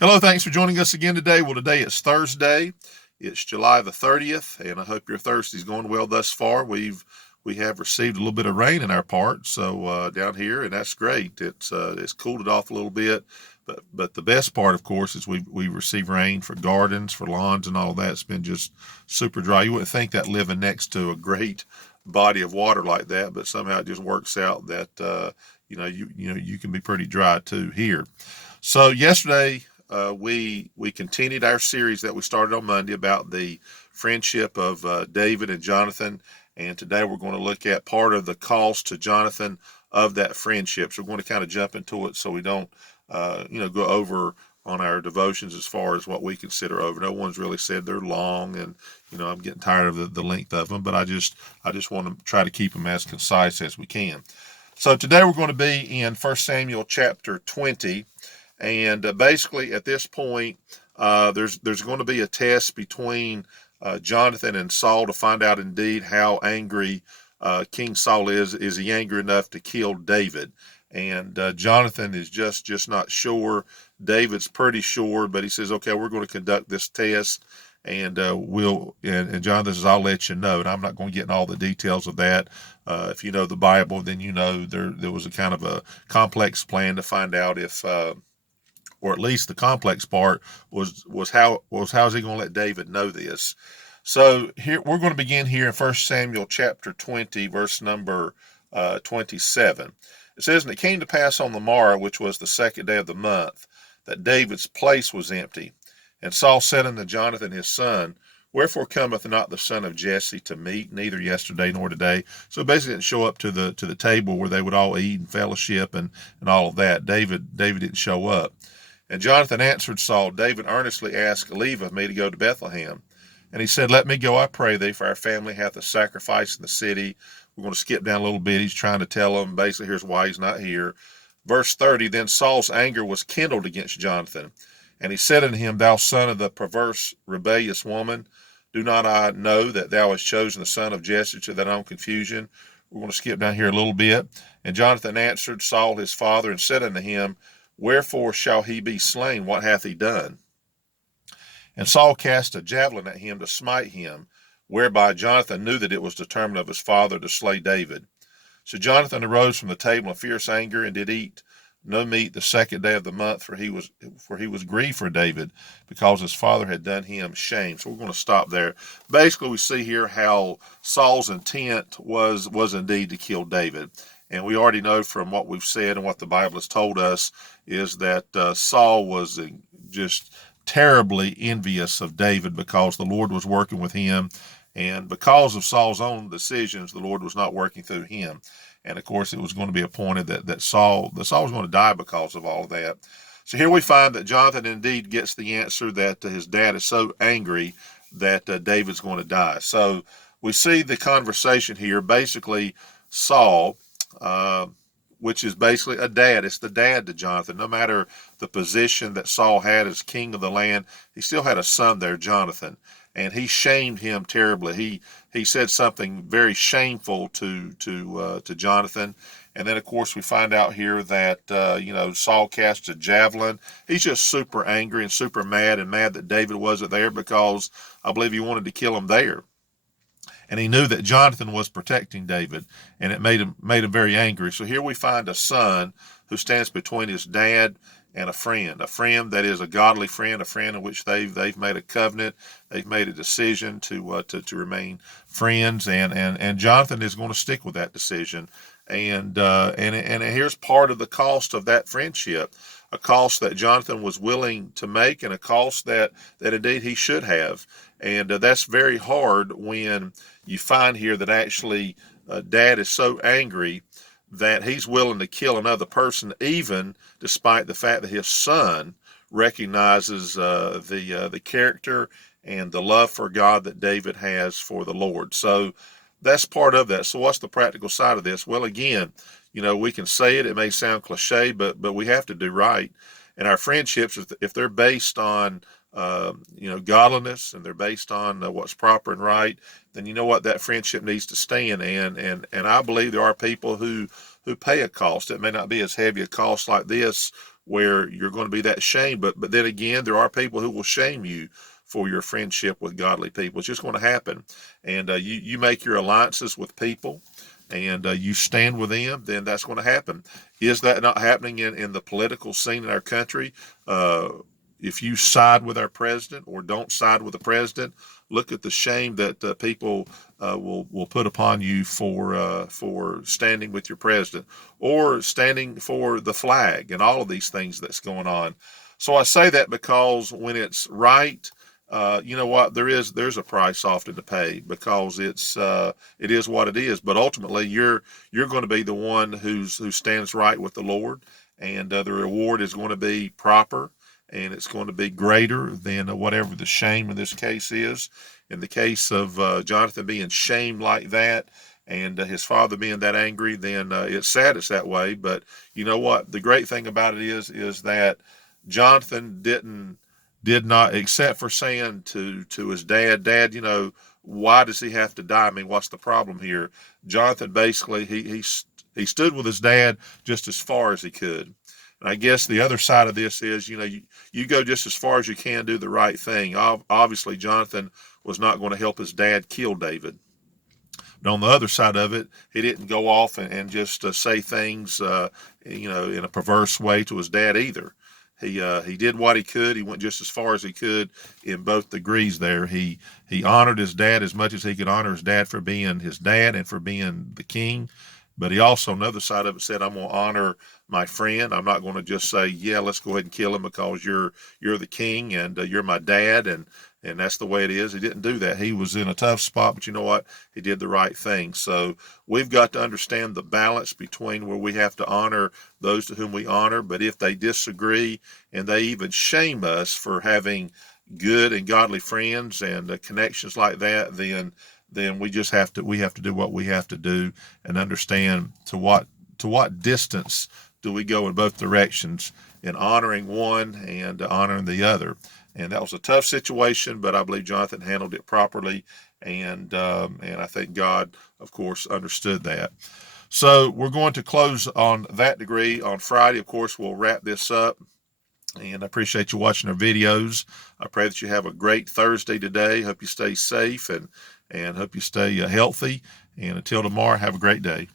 Hello, thanks for joining us again today. Well, today it's Thursday. It's July the 30th, and I hope your Thursday's going well thus far. We have received a little bit of rain in our part, so down here, and that's great. It's cooled it off a little bit, but the best part, of course, is we receive rain for gardens, for lawns, and all of that. It's been just super dry. You wouldn't think that living next to a great body of water like that, but somehow it just works out that you can be pretty dry too here. So yesterday we continued our series that we started on Monday about the friendship of David and Jonathan, and today we're going to look at part of the cost to Jonathan of that friendship. So we're going to kind of jump into it so we don't, go over on our devotions as far as what we consider over. No one's really said they're long, and I'm getting tired of the length of them, but I just want to try to keep them as concise as we can. So today we're going to be in 1 Samuel chapter 20. And basically, at this point, there's going to be a test between Jonathan and Saul to find out indeed how angry King Saul is. Is he angry enough to kill David? And Jonathan is just not sure. David's pretty sure, but he says, "Okay, we're going to conduct this test." And and Jonathan says, "I'll let you know." And I'm not going to get in all the details of that. If you know the Bible, then you know there was a kind of a complex plan to find out if or at least the complex part was how's he going to let David know this. So here we're going to begin here in 1 Samuel chapter 20, verse number 27. It says, "And it came to pass on the morrow, which was the second day of the month, that David's place was empty. And Saul said unto Jonathan his son, Wherefore cometh not the son of Jesse to meat, neither yesterday nor today?" So basically, didn't show up to the table where they would all eat and fellowship and all of that. David didn't show up. And Jonathan answered Saul, "David earnestly asked leave of me to go to Bethlehem. And he said, Let me go, I pray thee, for our family hath a sacrifice in the city." We're going to skip down a little bit. He's trying to tell them, basically, here's why he's not here. Verse 30, "Then Saul's anger was kindled against Jonathan. And he said unto him, Thou son of the perverse, rebellious woman, do not I know that thou hast chosen the son of Jesse to thine own confusion?" We're going to skip down here a little bit. "And Jonathan answered Saul his father, and said unto him, Wherefore shall he be slain? What hath he done? And Saul cast a javelin at him to smite him, whereby Jonathan knew that it was determined of his father to slay David. So Jonathan arose from the table in fierce anger, and did eat no meat the second day of the month, for he was grieved for David, because his father had done him shame." So we're going to stop there. Basically, we see here how Saul's intent was indeed to kill David. And we already know from what we've said and what the Bible has told us is that Saul was just terribly envious of David because the Lord was working with him. And because of Saul's own decisions, the Lord was not working through him. And of course, it was going to be appointed that Saul was going to die because of all of that. So here we find that Jonathan indeed gets the answer that his dad is so angry that David's going to die. So we see the conversation here. Basically, Saul, uh, which is basically a dad. It's the dad to Jonathan. No matter the position that Saul had as king of the land, he still had a son there, Jonathan, and he shamed him terribly. He said something very shameful to Jonathan, and then of course we find out here that Saul cast a javelin. He's just super angry and super mad that David wasn't there because I believe he wanted to kill him there, and he knew that Jonathan was protecting David, and it made him very angry. So here we find a son who stands between his dad and a friend that is a godly friend, a friend in which they've made a covenant, they've made a decision to remain friends, and Jonathan is going to stick with that decision. And here's part of the cost of that friendship, a cost that Jonathan was willing to make, and a cost that indeed he should have. And that's very hard when you find here that actually dad is so angry that he's willing to kill another person, even despite the fact that his son recognizes the character and the love for God that David has for the Lord. So that's part of that. So what's the practical side of this? Well, again, we can say it. It may sound cliche, but we have to do right. And our friendships, if they're based on godliness, and they're based on what's proper and right, then you know what, that friendship needs to stand. And I believe there are people who pay a cost. It may not be as heavy a cost like this, where you're going to be that shamed. But then again, there are people who will shame you for your friendship with godly people. It's just going to happen. And you make your alliances with people, and you stand with them, then that's going to happen. Is that not happening in the political scene in our country? If you side with our president or don't side with the president, look at the shame that people will put upon you for standing with your president or standing for the flag and all of these things that's going on. So I say that because when it's right, you know what, there's a price often to pay, because it is what it is. But ultimately, you're going to be the one who stands right with the Lord, and the reward is going to be proper, and it's going to be greater than whatever the shame in this case is. In the case of Jonathan being shamed like that, and his father being that angry, then it's sad it's that way. But you know what? The great thing about it is that Jonathan did not, except for saying to his dad, why does he have to die? I mean, what's the problem here? Jonathan basically he stood with his dad just as far as he could. And I guess the other side of this is, you go just as far as you can, do the right thing. Obviously, Jonathan was not going to help his dad kill David. But on the other side of it, he didn't go off and just say things, in a perverse way to his dad either. He did what he could. He went just as far as he could in both degrees there. He honored his dad as much as he could honor his dad for being his dad and for being the king. But he also, on the other side of it, said, I'm going to honor my friend. I'm not going to just say, yeah, let's go ahead and kill him because you're the king and you're my dad, and that's the way it is. He didn't do that. He was in a tough spot, but you know what? He did the right thing. So we've got to understand the balance between where we have to honor those to whom we honor, but if they disagree and they even shame us for having good and godly friends and connections like that, then we have to do what we have to do and understand to what distance do we go in both directions in honoring one and honoring the other. And that was a tough situation, but I believe Jonathan handled it properly, and I think God, of course, understood that. So we're going to close on that degree on Friday. Of course, we'll wrap this up. And I appreciate you watching our videos. I pray that you have a great Thursday today. Hope you stay safe and hope you stay healthy. And until tomorrow, have a great day.